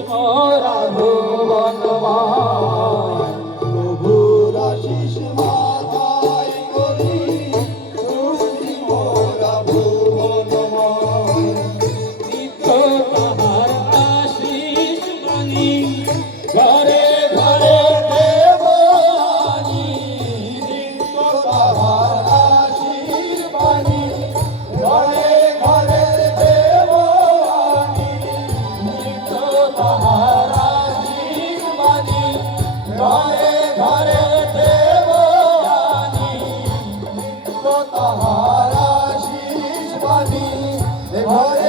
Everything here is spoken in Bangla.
করা Memória